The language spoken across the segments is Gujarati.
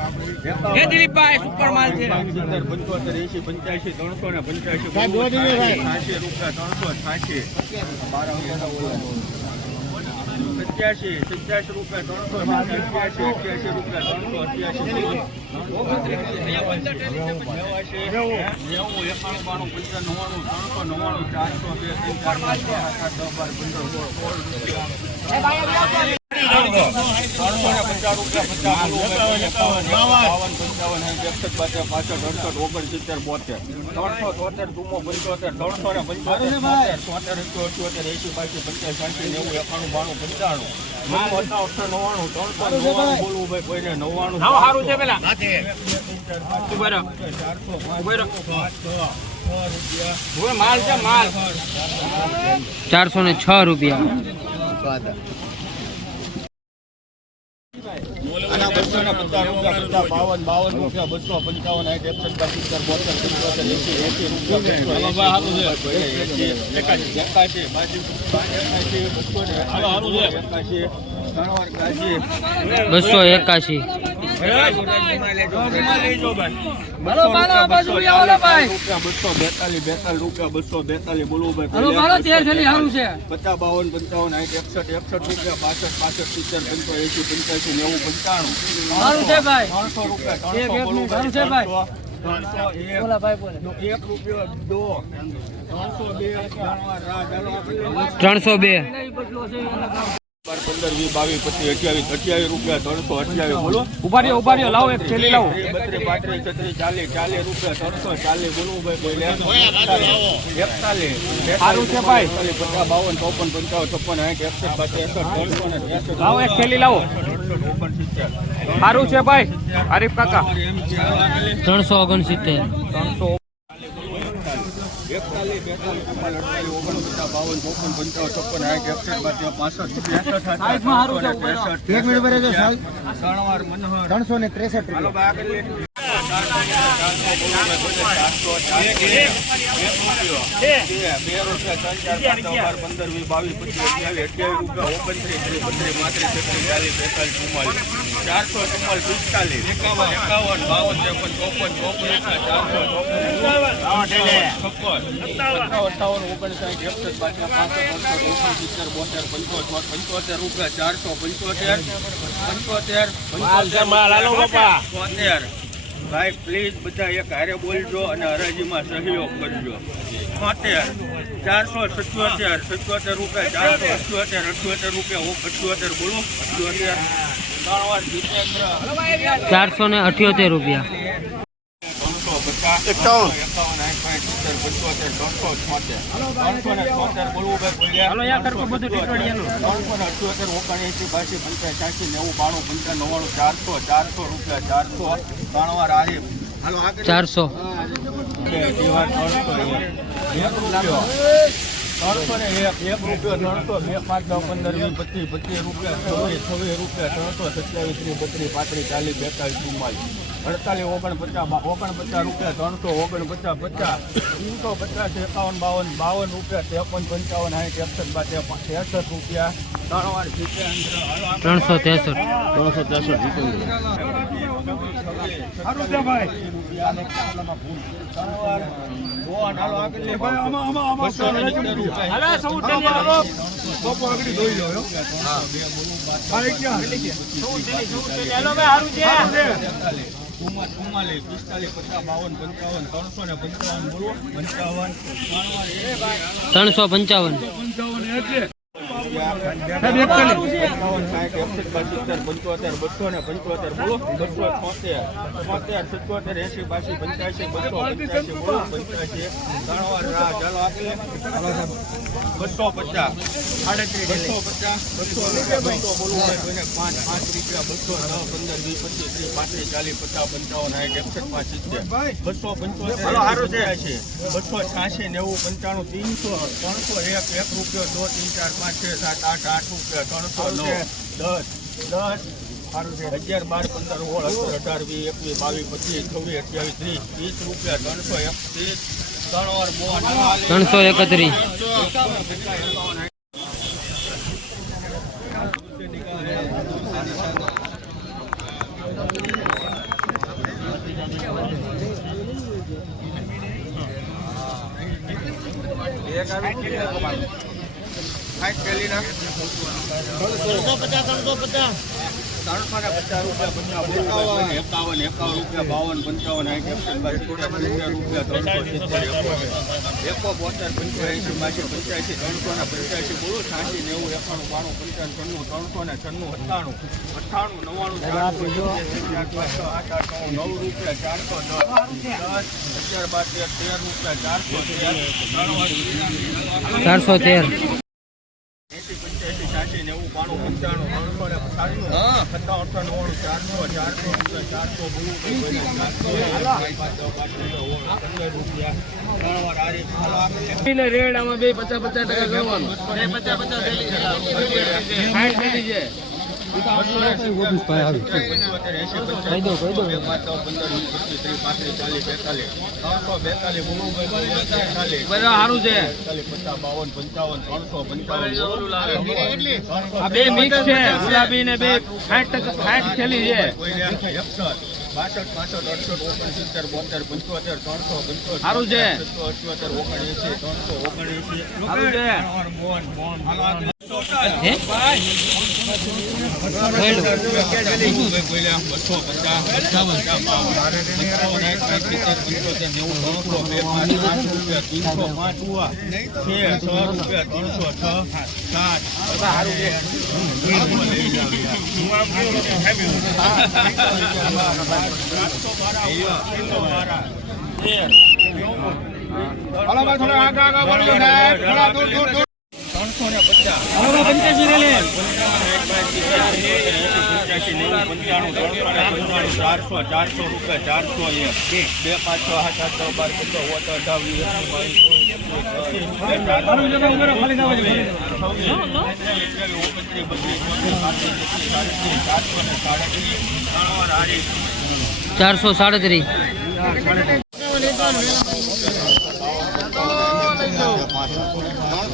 હે દિલીપભાઈ સુપર માલ છે? પંચોતેર એસી પંચ્યાસી ત્રણસો ને પંચ્યાસી રૂપિયા ત્રણસો સત્યાસી સત્યાસી રૂપિયા ત્રણસો અઠ્યાસી અઠ્યાસી રૂપિયા ત્રણસો અઠ્યાસી નેવું એકાણું બાણું પંચાવન નવ્વાણું ત્રણસો નવ્વાણું ચારસો બે ત્રણ ચાર પાંચ છ સાત આઠ દસ બાર પંદર સોળ સોળ રૂપિયા ત્રણસો ને ઓગણસિત્તેર બોતેર ત્રણસો તોતેર ચુમ્મો પંચોતેર ત્રણસો ને પંચોતેર સોતેર એકસો અઠ્યોતેર એસી બાસી પંચાસ સાઠી નેવું એકાણું બાણું પંચાણું નવ્વાણું ત્રણસો નવ્વાણું બોલવું ભાઈ કોઈને નવ્વાણું સારું છે પેલા ચારસો ને છ રૂપિયા. પચાસ રૂપિયા બાવન બાવન રૂપિયા બસો પંચાવન સાઠ એકસઠ બોતેર પંચોતેર એસી એસી રૂપિયા એકાશી એકાશી બાજુ બસો એકાશી. પચાસ બાવન પંચાવન આઠ એકસઠ એકસઠ રૂપિયા પાસઠ પાસઠ સિત્તેર પંચો એસી પંચ્યાસી નેવું પંચાણું ત્રણસો રૂપિયા એક, રૂપિયો દો ત્રણસો બે. ત્રણસો બે. પંદર વીસ બાવીસ પચીસ અઠ્યાવીસ અઠ્યાવીસ રૂપિયા ત્રણસો અઠ્યાવીસ બોલો. ઊભા રહ્યો ઊભા રહ્યો લાવો એક થેલી લાવો. બત્રીસ પાંત્રીસ છત્રીસ ચાલીસ ચાલીસ રૂપિયા ત્રણસો ચાલીસ બોલવું ભાઈ એકતાલીસ સારું છે ભાઈ. પચાસ બાવન ચોપન પંચાવન છપ્પન સાઠ એકસઠ બાસઠ એકસઠ ત્રણસો ને ત્રેસઠ લાવો એક થેલી લાવો. સારું છે ભાઈ. હરીફ કાકા ત્રણસો ઓગણસિત્તેર. ત્રણસો એકતાલીસ બેતાલીસ ચુમ્માલીસ અડતાલીસ ઓગણપચાસ બાવન ચોપન પંચાવન છપ્પન સાઠ એકસઠ પાસઠ મનોહર. ત્રણસો ને ત્રેસઠ બે, રૂપિયા, બાવીસ, પચીસ, અઠ્યાવીસ, અઠ્યાવીસ રૂપિયા, ત્રીસ, બત્રીસ, ચાલીસ, બેતાલીસ, ચુમ્માલીસ. ચારસો ચુમ્માલીસ, પિસ્તાલીસ, એકાવન, એકાવન, બાવન, ત્રેપન, ચોપન, ચોપન, ચારસો, ચોપન, સત્તાવન, અઠ્ઠાવન, ઓગણસાઠ, એકસઠ, બાસઠ, પાંસઠ, અડસઠ, ઓગણસિત્તેર, બોતેર, પંચોતેર, પંચોતેર રૂપિયા, ચારસો, પંચોતેર, પંચોતેર. ભાઈ પ્લીઝ બધા એક હારે બોલજો અને હરાજીમાં સહયોગ કરજો. છોતેર ચારસો સત્યોતેર સત્યોતેર રૂપિયા ચારસો અઠ્યોતેર અઠ્યોતેર રૂપિયા અઠ્યોતેર બોલો. અઠ્યોતેર. ચારસો ને અઠ્યોતેર રૂપિયા. એકાવન એકાવન. પંચોતેર ત્રણસો છોતેર. ત્રણસો ને છોતેર બોલવું ભાઈ બોલ્યા હાલો યા કરકો બધું ત્રણસો ને અઠ્યોતેર ઓગણએંસી બાસી પંચાસ છ્યાસી નેવું બાણું પંચાવન નવ્વાણું ચારસો ચારસો રૂપિયા ચારસો ત્રણ વાર આરીફ હાલો આગળ ચારસો. દીવાર ત્રણસો એક. એક રૂપિયો. ત્રણસો ને એક એક રૂપિયો ત્રણસો બે પાંચ દસ પંદર વીસ પચીસ પચીસ રૂપિયા છવ્વીસ છવ્વીસ રૂપિયા ત્રણસો સત્યાવીસ ત્રીસ બત્રીસ પાંત્રીસ ચાલીસ બેતાલીસ ચુમ્માલીસ. અડતાલીસ ઓગણપચાસ ઓગણ ઓગણપચાસ રૂપિયા ત્રણસો ઓગણપચાસ પચાસ ત્રણસો પચાસ એકાવન બાવન બાવન રૂપિયા ત્રેપન પંચાવન સાઠ એકસઠ બાદ ત્રેસઠ રૂપિયા. ત્રણસો ત્રેસઠ. ત્રણસો ત્રેસઠ રૂપિયા. ચુમ્માલીસ, પિસ્તાલીસ, પચાસ, બાવન, પંચાવન, ત્રણસો ને પંચાવન બોલો. ત્રણસો પંચોતેર, બસો ને પંચોતેર બોલો. બસો છોતેર, છોતેર, સત્યોતેર, એંશી, બાસી, પંચ્યાસી, બસો, પંચ્યાસી બોલો. પંચ્યાસી, ત્રણ વાર રાહ. ચાલો આગળ. બસો પચાસ બસો પચાસ બસો બસો બોલવું હોય કોઈને પાંચ પાંચ રૂપિયા બસો દસ પંદર વીસ પચીસ ત્રીસ પાંત્રીસ ચાલીસ પચાસ પંચાવન સાઠ એકસઠ પાંચ સિત્તેર બસો પંચોતેર બસો છ્યાસી નેવું પંચાણું ત્રણસો ત્રણસો એક એક રૂપિયો દો ત્રણ ચાર પાંચ છ સાત સાત આઠ આઠ ત્રણસો નવ દસ દસ અગિયાર બાર પંદર સોળ સત્તર અઢાર વીસ એકવીસ બાવીસ પચીસ છવ્વીસ અઠ્યાવીસ ત્રીસ ત્રીસ રૂપિયા ત્રણસો એકત્રીસ ત્રણસો એકત્રીસ એક આવી એકાવન એકાવન બાવન પંચાવન રૂપિયા ત્રણસો સિત્તેર એકો બોતેર પંચ્યાસી બાસી પંચ્યાસી ત્રણસો ને. પંચ્યાસી બોલો છ્યાસી નેવું એકાણું બાણું પંચાવન છન્નું ત્રણસો ને છન્નું અઠ્ઠાણું અઠ્ઠાણું નવ્વાણું ચારસો આઠ આઠ નવ રૂપિયા ચારસો દસ અગિયાર તેર રૂપિયા ચારસો ચારસો તેર એસી પંચ્યાસી છ્યાસી નેવું બાણું પંચાણું ચારસો ચારસો ચારસો રેડ આમાં બે પચાસ પચાસ ટકા કરવાનું પચાસ પચાસ સારું છે. બે મિક્સ છે ગુલાબી ને બે સાઠ સાઠ થેલી છે. બાસઠ પાસઠ અડસઠ ઓગણસિત્તેર બોતેર પંચોતેર ત્રણસો પંચોતેર સારું છે. અઠ્યોતેર ઓગણએસી ત્રણસો ઓગણએસી મોહન હે આગળ પચાસ પંચાવન બાવન પંચાવન દૂર સાઠ સિત્તેર પંચોતેર નેવું ત્રણસો બે પાંચ પાંચ રૂપિયા ત્રણસો પાંચ ઉવા છે છ રૂપિયા ત્રણસો છ સાત સારું છે ત્રણસો ને ચારસો ચારસો રૂપિયા ચારસો એક બે પાંચ છ સાત આઠ નવ બાર પંદર ચારસો સાડત્રીસ.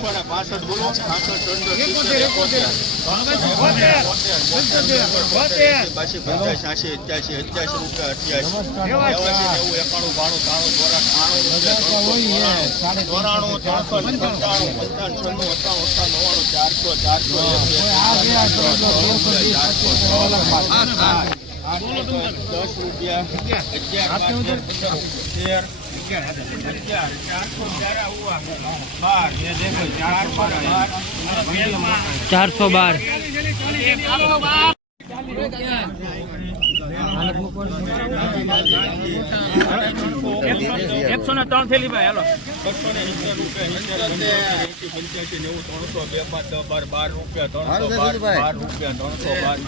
ને પાસઠ બોલો પાસઠ બાસી પંચાસ છ્યાસી અત્યાસી અત્યાસી રૂપિયા અઠ્યાસી નેવું એકાણું બાણું ત્રાણું ચોરાણું ચોરાણું ત્રણસો પંચાણું પંચાવન છન્નું અઠાણું અઠાણું નવ્વાણું ચારસો ચારસો દસ રૂપિયા અગિયાર બાર ચારસો બાર. એકસો ને ત્રણ થેલી ભાઈ હાલો. બસો ને રૂપિયા ત્રણસો બે પાંચ બાર બાર રૂપિયા ત્રણસો બાર રૂપિયા ત્રણસો બાર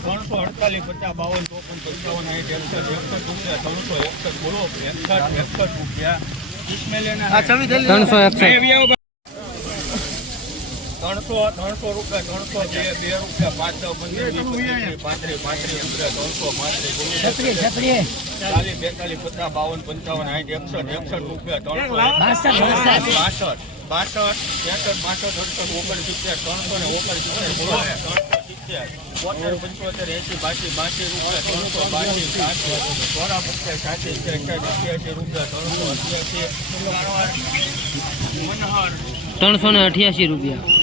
ત્રણસો અડતાલીસ પચાસ બાવન ચોપન પંચાવન સાઠ એકસઠ. એકસઠ રૂપિયા ત્રણસો એકસઠ બોલો એકસઠ એકસઠ રૂપિયા ત્રણસો એકસઠ. ત્રણસો ત્રણસો રૂપિયા ત્રણસો બે બે રૂપિયા પાંચ પંદર પાંત્રીસ પાંત્રીસ ત્રણસો પાંત્રીસ ચાલીસ બેતાલીસ પચાસ બાવન પંચાવન સાઠ એકસઠ એકસઠ રૂપિયા ત્રણસો બાસઠ બાસઠ ત્રેસઠ બાસઠ અડસઠ ઓગણસિત્તેર ત્રણસો ને ઓગણસિત્તેર બોતેર પંચોતેર એસી બાસી બાસી રૂપિયા ત્રણસો બાસી સાતસો સોળા પચાસ અઠ્યાસી રૂપિયા ત્રણસો અઠ્યાસી ત્રણસો ને અઠ્યાસી રૂપિયા.